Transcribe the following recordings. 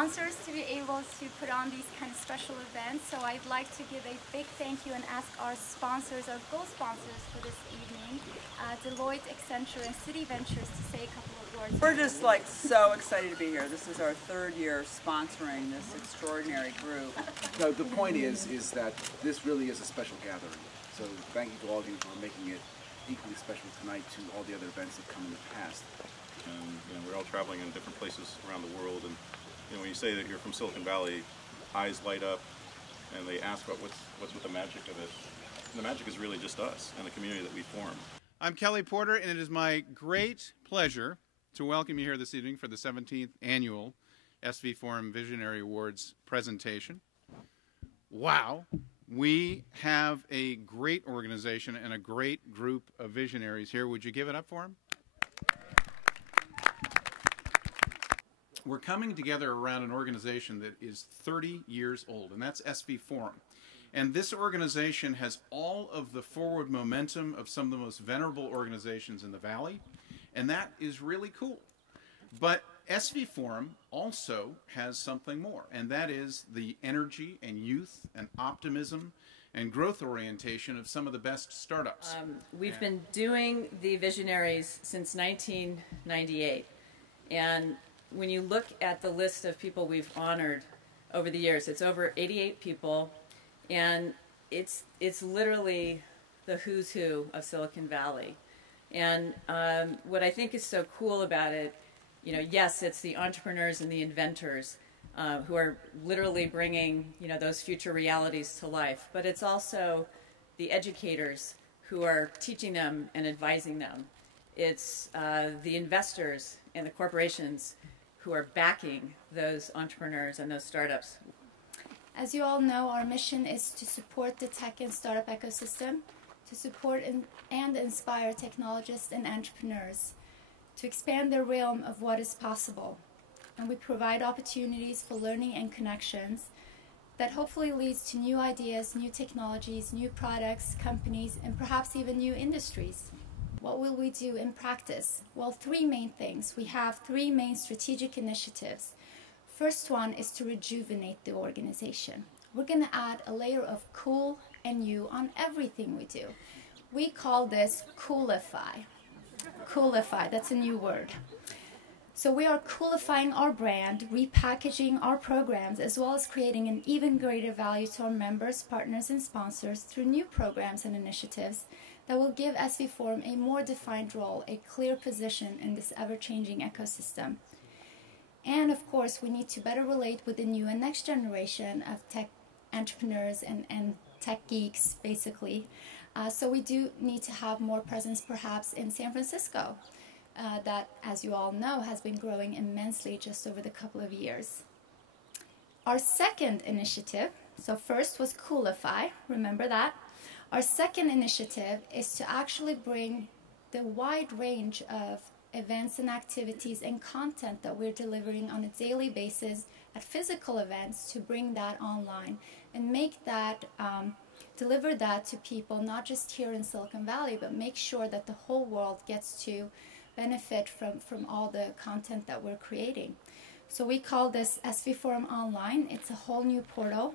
sponsors to be able to put on these kind of special events. So I'd like to give a big thank you and ask our sponsors, our co-sponsors for this evening, Deloitte, Accenture, and City Ventures, to say a couple of words. We're just like so excited to be here. This is our third year sponsoring this extraordinary group. No, the point is that this really is a special gathering. So thank you to all of you for making it equally special tonight to all the other events that come in the past. And we're all traveling in different places around the world, and when you say that you're from Silicon Valley, eyes light up, and they ask about what's with the magic of it. And the magic is really just us and the community that we form. I'm Kelly Porter, and it is my great pleasure to welcome you here this evening for the 17th annual SVForum Visionary Awards presentation. Wow, we have a great organization and a great group of visionaries here. Would you give it up for them? We're coming together around an organization that is 30 years old, and that's SVForum. And this organization has all of the forward momentum of some of the most venerable organizations in the Valley, and that is really cool. But SVForum also has something more, and that is the energy and youth and optimism and growth orientation of some of the best startups. We've been doing the Visionaries since 1998, and when you look at the list of people we've honored over the years, it's over 88 people, and it's literally the who's who of Silicon Valley. And what I think is so cool about it, yes, it's the entrepreneurs and the inventors who are literally bringing, those future realities to life, but it's also the educators who are teaching them and advising them. It's the investors and the corporations who are backing those entrepreneurs and those startups. As you all know, our mission is to support the tech and startup ecosystem, to support and inspire technologists and entrepreneurs, to expand their realm of what is possible. And we provide opportunities for learning and connections that hopefully leads to new ideas, new technologies, new products, companies, and perhaps even new industries. What will we do in practice? Well, three main things. We have three main strategic initiatives. First one is to rejuvenate the organization. We're going to add a layer of cool and new on everything we do. We call this coolify. Coolify, that's a new word. So we are coolifying our brand, repackaging our programs, as well as creating an even greater value to our members, partners, and sponsors through new programs and initiatives that will give SVForum a more defined role, a clear position in this ever-changing ecosystem. And of course, we need to better relate with the new and next generation of tech entrepreneurs and tech geeks, basically. So we do need to have more presence perhaps in San Francisco, that, as you all know, has been growing immensely just over the couple of years. Our second initiative, so first was Coolify, remember that? Our second initiative is to actually bring the wide range of events and activities and content that we're delivering on a daily basis at physical events, to bring that online and make that, deliver that to people not just here in Silicon Valley, but make sure that the whole world gets to benefit from all the content that we're creating. So we call this SVForum Online. It's a whole new portal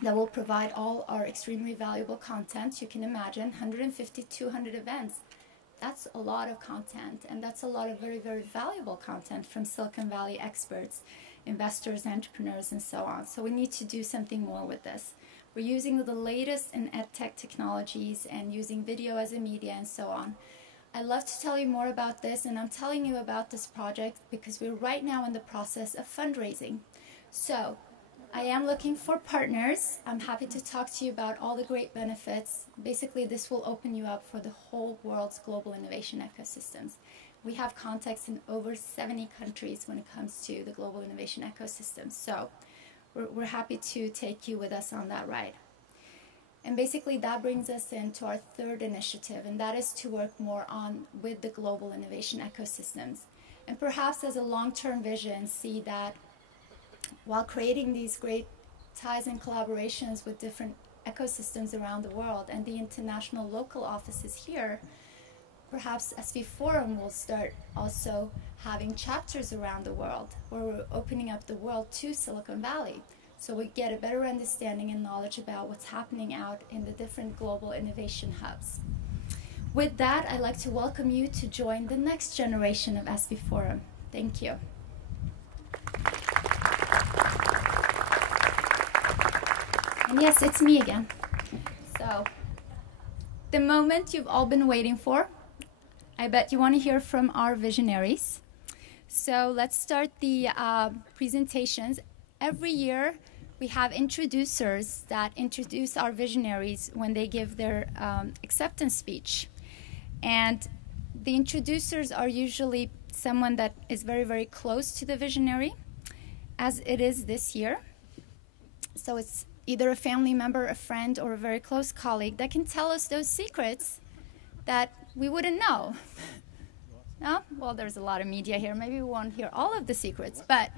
that will provide all our extremely valuable content. You can imagine 150, 200 events. That's a lot of content, and that's a lot of very, very valuable content from Silicon Valley experts, investors, entrepreneurs, and so on. So we need to do something more with this. We're using the latest in EdTech technologies and using video as a media and so on. I'd love to tell you more about this, and I'm telling you about this project because we're right now in the process of fundraising. So I am looking for partners. I'm happy to talk to you about all the great benefits. Basically, this will open you up for the whole world's global innovation ecosystems. We have contacts in over 70 countries when it comes to the global innovation ecosystem. So we're happy to take you with us on that ride. And basically that brings us into our third initiative, and that is to work more with the global innovation ecosystems. And perhaps as a long-term vision, see that while creating these great ties and collaborations with different ecosystems around the world and the international local offices here, perhaps SVForum will start also having chapters around the world, where we're opening up the world to Silicon Valley, so we get a better understanding and knowledge about what's happening out in the different global innovation hubs. With that, I'd like to welcome you to join the next generation of SVForum. Thank you. And yes, it's me again. So, the moment you've all been waiting for, I bet you want to hear from our visionaries. So let's start the presentations. Every year, we have introducers that introduce our visionaries when they give their acceptance speech. And the introducers are usually someone that is very, very close to the visionary, as it is this year. So it's either a family member, a friend, or a very close colleague that can tell us those secrets that we wouldn't know. No? Well, there's a lot of media here. Maybe we won't hear all of the secrets, but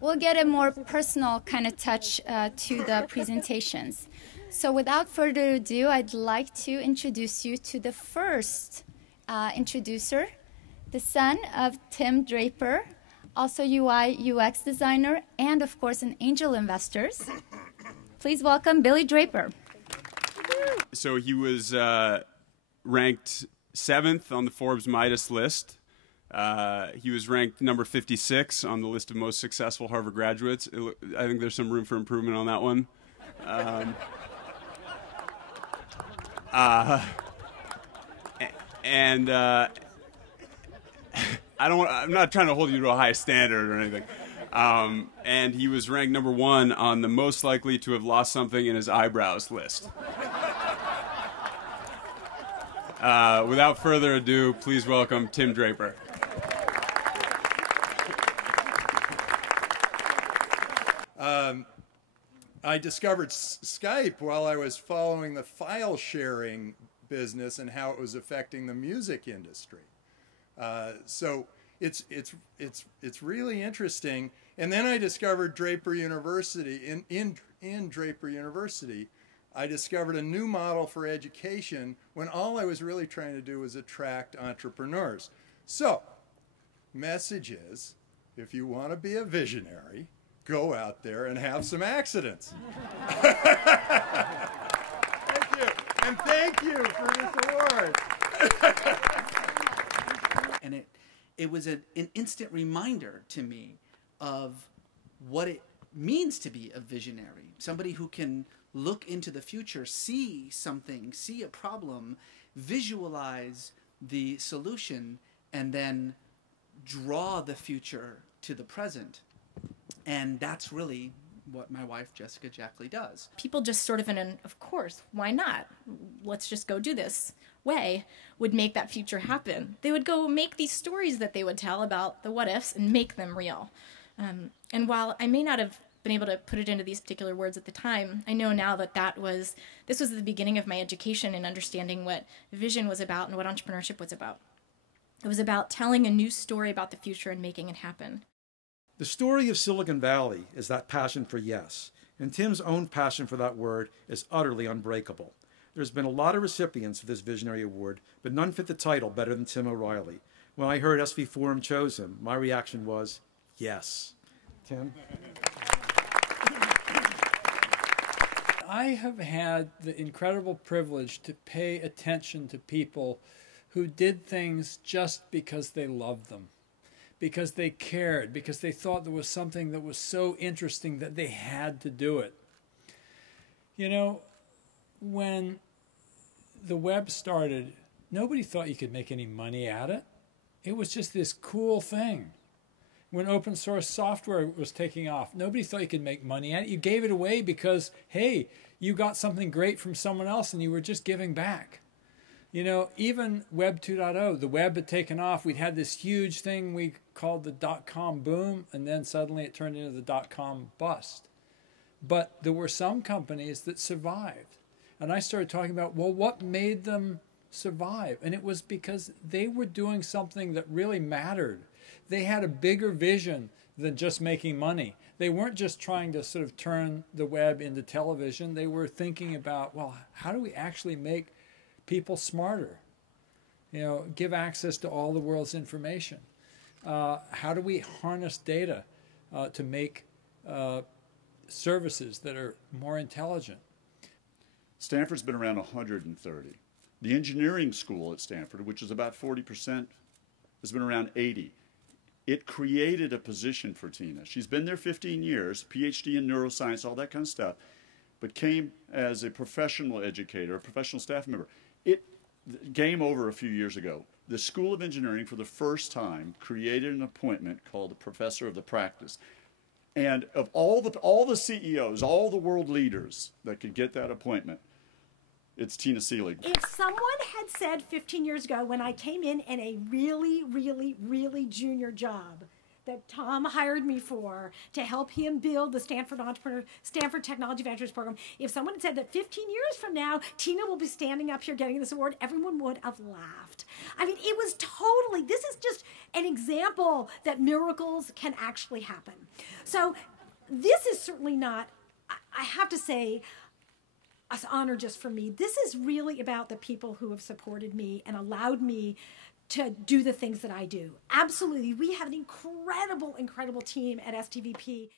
we'll get a more personal kind of touch to the presentations. So without further ado, I'd like to introduce you to the first introducer, the son of Tim Draper, also UI UX designer, and of course an angel investor. Please welcome Billy Draper. So he was ranked 7th on the Forbes Midas list. He was ranked number 56 on the list of most successful Harvard graduates. I think there's some room for improvement on that one. I'm not trying to hold you to a high standard or anything. And he was ranked number 1 on the most likely to have lost something in his eyebrows list. Without further ado, please welcome Tim Draper. I discovered Skype while I was following the file sharing business and how it was affecting the music industry. So it's really interesting. And then I discovered Draper University. In Draper University, I discovered a new model for education when all I was really trying to do was attract entrepreneurs. So, message is, if you want to be a visionary, go out there and have some accidents. Thank you. And thank you for this award. And it was an instant reminder to me of what it means to be a visionary, somebody who can look into the future, see something, see a problem, visualize the solution, and then draw the future to the present. And that's really what my wife, Jessica Jackley, does. People just sort of in an, of course, why not? Let's just go do this way, would make that future happen. They would go make these stories that they would tell about the what ifs and make them real. And while I may not have been able to put it into these particular words at the time, I know now that this was the beginning of my education and understanding what vision was about and what entrepreneurship was about. It was about telling a new story about the future and making it happen. The story of Silicon Valley is that passion for yes, and Tim's own passion for that word is utterly unbreakable. There's been a lot of recipients of this Visionary Award, but none fit the title better than Tim O'Reilly. When I heard SVForum chose him, my reaction was, yes. Tim? I have had the incredible privilege to pay attention to people who did things just because they loved them, because they cared, because they thought there was something that was so interesting that they had to do it. You know, when the web started, nobody thought you could make any money at it. It was just this cool thing. When open source software was taking off, nobody thought you could make money at it. You gave it away because, hey, you got something great from someone else and you were just giving back. You know, even Web 2.0, the web had taken off. We'd had this huge thing we called the dot-com boom, and then suddenly it turned into the dot-com bust. But there were some companies that survived. And I started talking about, well, what made them survive? And it was because they were doing something that really mattered. They had a bigger vision than just making money. They weren't just trying to sort of turn the web into television. They were thinking about, well, how do we actually make people smarter? give access to all the world's information? How do we harness data to make services that are more intelligent? Stanford's been around 130. The engineering school at Stanford, which is about 40%, has been around 80. It created a position for Tina. She's been there 15 years, PhD in neuroscience, all that kind of stuff, but came as a professional educator, a professional staff member. Game over a few years ago. The School of Engineering, for the first time, created an appointment called the Professor of the Practice. And of all the CEOs, all the world leaders that could get that appointment, it's Tina Seelig. If someone had said 15 years ago, when I came in a really, really, really junior job that Tom hired me for to help him build the Stanford Technology Ventures Program, if someone had said that 15 years from now, Tina will be standing up here getting this award, everyone would have laughed. I mean, it was totally, this is just an example that miracles can actually happen. So this is certainly not, I have to say, an honor just for me. This is really about the people who have supported me and allowed me to do the things that I do. Absolutely. We have an incredible, incredible team at STVP.